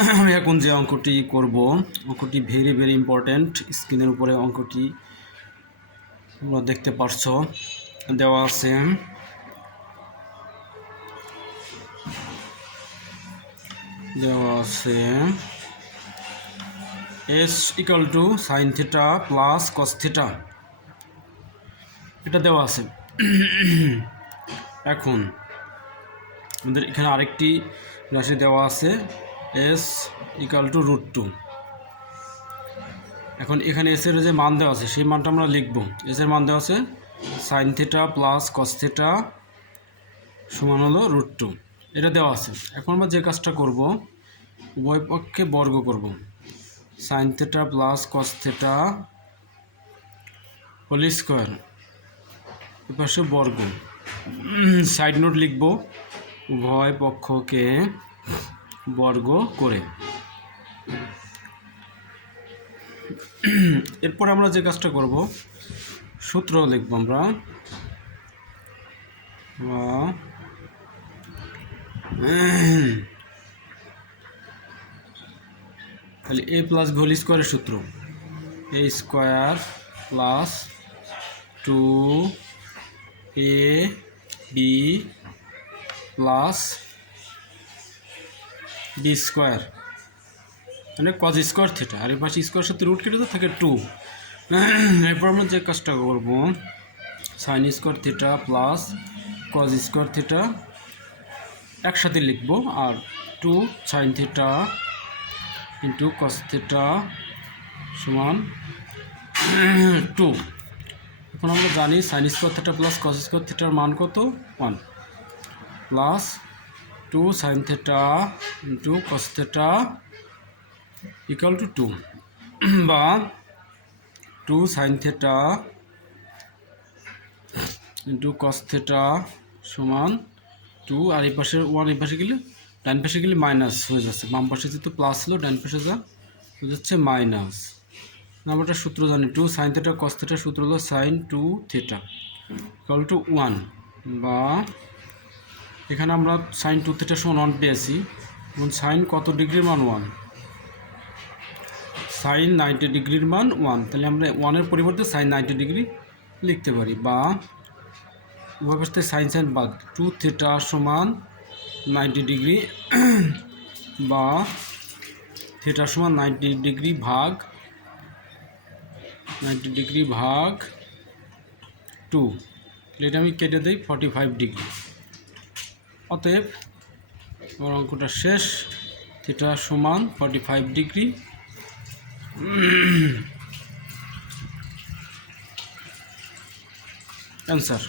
আমি এখন যে অঙ্কটি করব অঙ্কটি ভেরি ভেরি ইম্পর্ট্যান্ট। স্ক্রিনের উপরে অঙ্কটি তোমরা দেখতে পারছো, দেওয়া আছে s equal to sign theta plus cos theta, এটা দেওয়া আছে। এখন আমাদের এখানে আরেকটি রাশি দেওয়া আছে s ইকুয়াল টু √2। এখন এখানে এস এর যে মান দেওয়া আছে সেই মানটা আমরা লিখব। এস এর মান দেওয়া আছে sign theta plus cos theta সমান হলো √2, এটা দেওয়া আছে। এখন আমরা যে কাজটা করব, উভয় পক্ষে বর্গ করব। Sine theta plus cos theta whole square, এপাশে বর্গ, সাইড নোট লিখব উভয় পক্ষকে বর্গ করে। এরপর আমরা যে কাজটা করব, সূত্র লিখব আমরা, তাহলে a প্লাস বি হোল স্কোয়ারের সূত্র a square plus 2ab plus B square মানে কজ স্কোয়ার থিটা, আর এই পাশে স্কোয়ার সাথে রুট কেটে তো থাকে 2। এরপর আমরা যে কাজটা করব, sine square theta plus cos square theta একসাথে লিখব, আর 2 sine theta into cos theta সমান 2। এখন আমরা জানি sine square theta plus cos square থিটার মান কত, 1, plus 2 sine theta into cos theta equal to 2, বা 2 sine theta into cos theta সমান 2, আর এই পাশে 1 এই পাশে গেলে ডান পাশে গেলে মাইনাস হয়ে যাচ্ছে, বাম পাশে যেহেতু প্লাস হলো ডান পাশে যা হয়ে যাচ্ছে মাইনাস। আমরা একটা সূত্র জানি, 2 সাইন থিটা কস থিটার সূত্র হলো সাইন 2 থিটা ইকুয়াল টু 1, বা এখানে আমরা সাইন 2 থিটা সমান 1 পেয়েছি। এবং সাইন কত ডিগ্রির মান 1, সাইন 90 ডিগ্রির মান 1, তাহলে আমরা 1-এর পরিবর্তে সাইন 90 ডিগ্রি লিখতে পারি, বা উভয় পাশ থেকে সাইন সাইন বাদ 2 থিটা সমান 90 ডিগ্রি, বা থিটা সমান 90 ডিগ্রি ভাগ 2, এটা আমি কেটে দিই 45 ডিগ্রি। অতএব আমার অঙ্কটা শেষ, থিটা সমান 45 ডিগ্রি। অ্যান্সার।